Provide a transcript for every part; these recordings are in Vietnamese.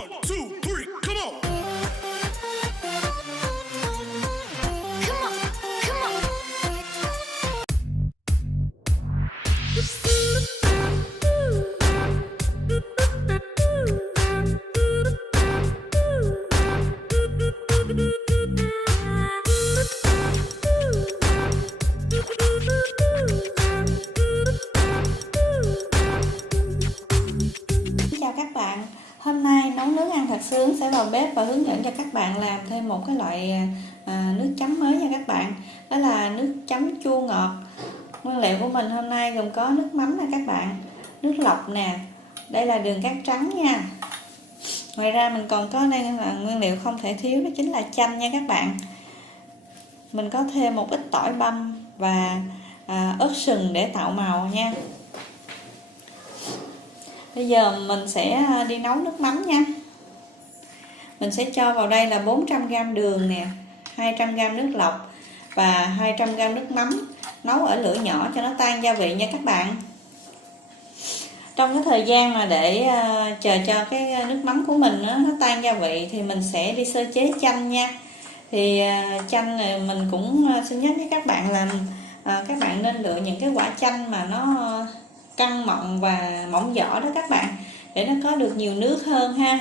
One, two, three, come on. Come on, come on. Chào các bạn, hôm nay nấu nước ăn thật sướng sẽ vào bếp và hướng dẫn cho các bạn làm thêm một cái loại nước chấm mới nha các bạn. Đó là nước chấm chua ngọt. Nguyên liệu của mình hôm nay gồm có nước mắm nè các bạn, nước lọc nè, đây là đường cát trắng nha. Ngoài ra mình còn có đây là nguyên liệu không thể thiếu, đó chính là chanh nha các bạn. Mình có thêm một ít tỏi băm và ớt sừng để tạo màu nha. Bây giờ mình sẽ đi nấu nước mắm nha. Mình sẽ cho vào đây là 400g đường nè, 200g nước lọc và 200g nước mắm. Nấu ở lửa nhỏ cho nó tan gia vị nha các bạn. Trong cái thời gian mà để chờ cho cái nước mắm của mình nó tan gia vị thì mình sẽ đi sơ chế chanh nha. Thì chanh này mình cũng xin nhắc với các bạn là các bạn nên lựa những cái quả chanh mà nó căng mọng và mỏng vỏ đó các bạn, để nó có được nhiều nước hơn ha.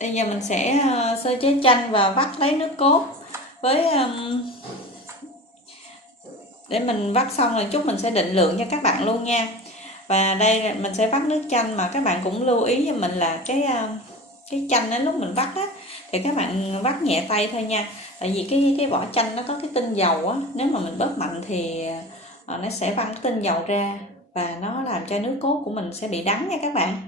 Bây giờ mình sẽ sơ chế chanh và vắt lấy nước cốt với để mình vắt xong rồi chút mình sẽ định lượng cho các bạn luôn nha. Và đây mình sẽ vắt nước chanh, mà các bạn cũng lưu ý cho mình là cái chanh đó lúc mình vắt á thì các bạn vắt nhẹ tay thôi nha. Tại vì cái vỏ chanh nó có cái tinh dầu á, nếu mà mình bóp mạnh thì nó sẽ văng tinh dầu ra và nó làm cho nước cốt của mình sẽ bị đắng nha các bạn.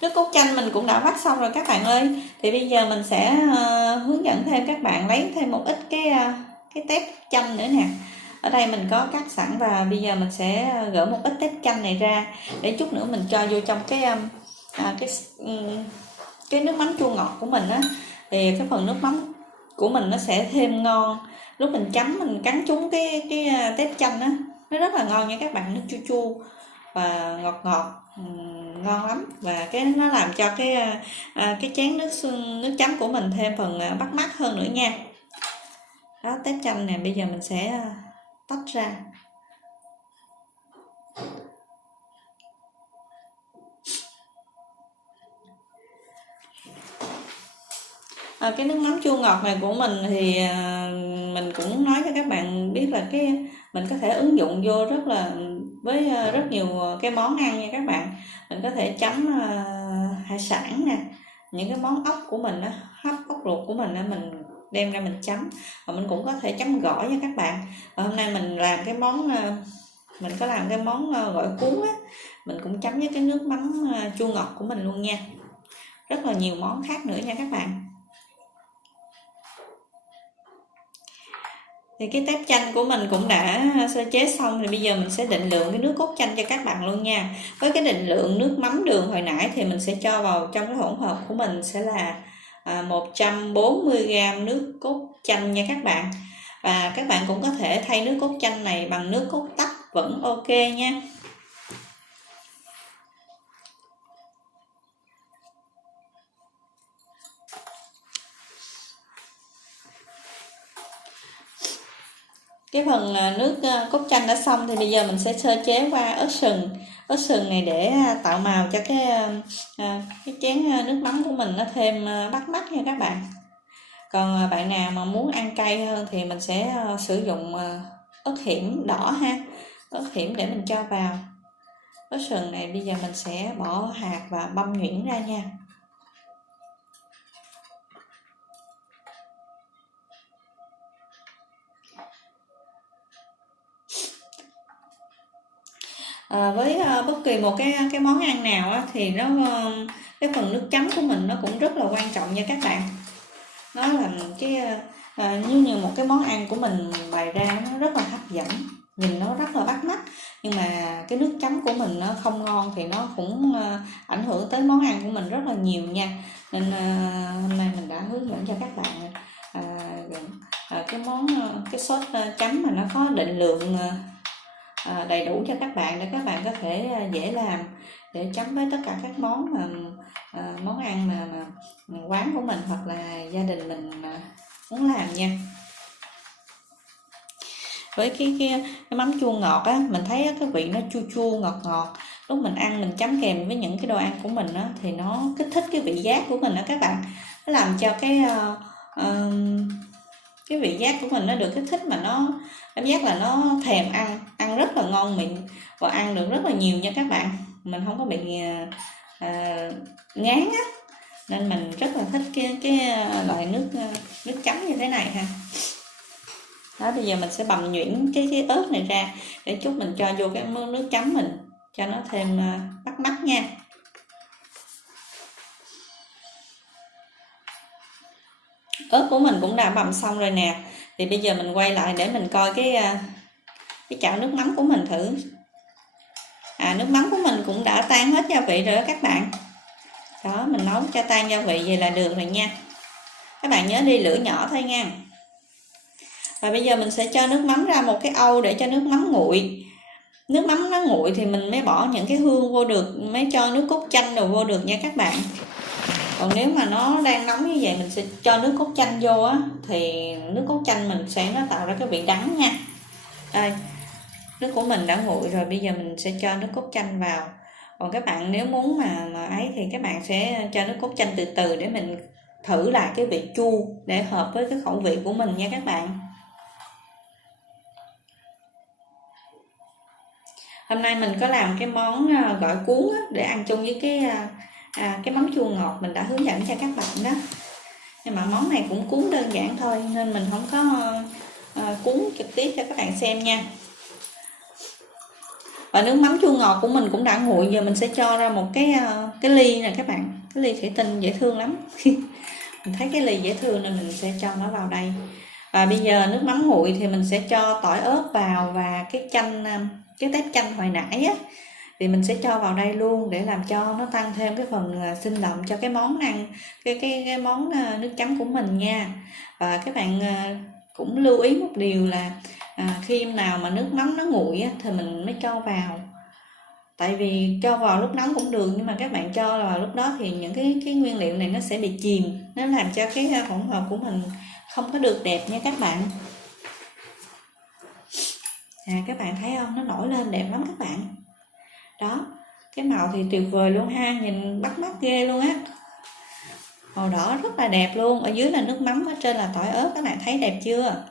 Nước cốt chanh mình cũng đã vắt xong rồi các bạn ơi. Thì bây giờ mình sẽ hướng dẫn thêm các bạn lấy thêm một ít cái tép chanh nữa nè. Ở đây mình có cắt sẵn và bây giờ mình sẽ gỡ một ít tép chanh này ra để chút nữa mình cho vô trong cái nước mắm chua ngọt của mình á. Thì cái phần nước mắm của mình nó sẽ thêm ngon. Lúc mình chấm mình cắn trúng cái tép chanh á, nó rất là ngon nha các bạn, nó chua chua và ngọt ngọt, ngon lắm. Và nó làm cho cái chén nước chấm của mình thêm phần bắt mắt hơn nữa nha. Đó, tép chanh nè, bây giờ mình sẽ tách ra. Cái nước mắm chua ngọt này của mình thì mình cũng nói cho các bạn biết là mình có thể ứng dụng vô với rất nhiều cái món ăn nha các bạn. Mình có thể chấm hải sản nè, những cái món ốc của mình á, hấp ốc luộc của mình á, mình đem ra mình chấm. Và mình cũng có thể chấm gỏi nha các bạn. Và hôm nay mình làm cái món mình có làm cái món gỏi cuốn á, mình cũng chấm với cái nước mắm chua ngọt của mình luôn nha. Rất là nhiều món khác nữa nha các bạn. Thì cái tép chanh của mình cũng đã sơ chế xong, thì bây giờ mình sẽ định lượng cái nước cốt chanh cho các bạn luôn nha. Với cái định lượng nước mắm đường hồi nãy thì mình sẽ cho vào trong cái hỗn hợp của mình sẽ là 140g nước cốt chanh nha các bạn. Và các bạn cũng có thể thay nước cốt chanh này bằng nước cốt tắc vẫn ok nha. Cái phần nước cốt chanh đã xong thì bây giờ mình sẽ sơ chế qua ớt sừng này để tạo màu cho cái chén nước mắm của mình nó thêm bắt mắt nha các bạn. Còn bạn nào mà muốn ăn cay hơn thì mình sẽ sử dụng ớt hiểm đỏ ha, ớt hiểm để mình cho vào. Ớt sừng này bây giờ mình sẽ bỏ hạt và băm nhuyễn ra nha. Với bất kỳ một cái món ăn nào á, thì cái phần nước chấm của mình nó cũng rất là quan trọng nha các bạn. Nó làm như một cái món ăn của mình bày ra nó rất là hấp dẫn, nhìn nó rất là bắt mắt, nhưng mà cái nước chấm của mình nó không ngon thì nó cũng ảnh hưởng tới món ăn của mình rất là nhiều nha. Nên hôm nay mình đã hướng dẫn cho các bạn cái sốt chấm mà nó có định lượng đầy đủ cho các bạn để các bạn có thể dễ làm để chấm với tất cả các món mà món ăn mà quán của mình hoặc là gia đình mình muốn làm nha. Với cái mắm chua ngọt á, mình thấy cái vị nó chua chua ngọt ngọt, lúc mình ăn mình chấm kèm với những cái đồ ăn của mình á, thì nó kích thích cái vị giác của mình đó các bạn, nó làm cho cái vị giác của mình nó được kích thích, mà nó cảm giác là nó thèm ăn rất là ngon miệng và ăn được rất là nhiều nha các bạn, mình không có bị ngán á, nên mình rất là thích cái loại nước chấm như thế này ha. Đó, bây giờ mình sẽ bằm nhuyễn cái ớt này ra để chút mình cho vô cái nước chấm mình cho nó thêm bắt mắt nha. Ớt của mình cũng đã bằm xong rồi nè, thì bây giờ mình quay lại để mình coi cái chảo nước mắm của mình thử. Nước mắm của mình cũng đã tan hết gia vị rồi đó các bạn. Đó, mình nấu cho tan gia vị vậy là được rồi nha. Các bạn nhớ đi lửa nhỏ thôi nha. Và bây giờ mình sẽ cho nước mắm ra một cái âu để cho nước mắm nguội. Nước mắm nó nguội thì mình mới bỏ những cái hương vô được, mới cho nước cốt chanh đồ vô được nha các bạn. Còn nếu mà nó đang nóng như vậy mình sẽ cho nước cốt chanh vô á, thì nước cốt chanh mình sẽ nó tạo ra cái vị đắng nha. Đây, nước của mình đã nguội rồi, bây giờ mình sẽ cho nước cốt chanh vào. Còn các bạn nếu muốn mà ấy thì các bạn sẽ cho nước cốt chanh từ từ để mình thử lại cái vị chua để hợp với cái khẩu vị của mình nha các bạn. Hôm nay mình có làm cái món gỏi cuốn để ăn chung với cái mắm chua ngọt mình đã hướng dẫn cho các bạn đó. Nhưng mà món này cũng cuốn đơn giản thôi nên mình không có cuốn trực tiếp cho các bạn xem nha. Và nước mắm chua ngọt của mình cũng đã nguội, giờ mình sẽ cho ra một cái ly này các bạn, cái ly thủy tinh dễ thương lắm. Mình thấy cái ly dễ thương nên mình sẽ cho nó vào đây. Và bây giờ nước mắm nguội thì mình sẽ cho tỏi ớt vào và cái tép chanh hồi nãy á, thì mình sẽ cho vào đây luôn để làm cho nó tăng thêm cái phần sinh động cho cái món ăn, cái món nước chấm của mình nha. Và các bạn cũng lưu ý một điều là khi nào mà nước mắm nó nguội á, thì mình mới cho vào. Tại vì cho vào lúc nóng cũng được, nhưng mà các bạn cho vào lúc đó thì những cái nguyên liệu này nó sẽ bị chìm, nó làm cho cái hỗn hợp của mình không có được đẹp nha các bạn. Các bạn thấy không, nó nổi lên đẹp lắm các bạn. Đó, cái màu thì tuyệt vời luôn ha, nhìn bắt mắt ghê luôn á. Màu đỏ rất là đẹp luôn, ở dưới là nước mắm, ở trên là tỏi ớt, các bạn thấy đẹp chưa?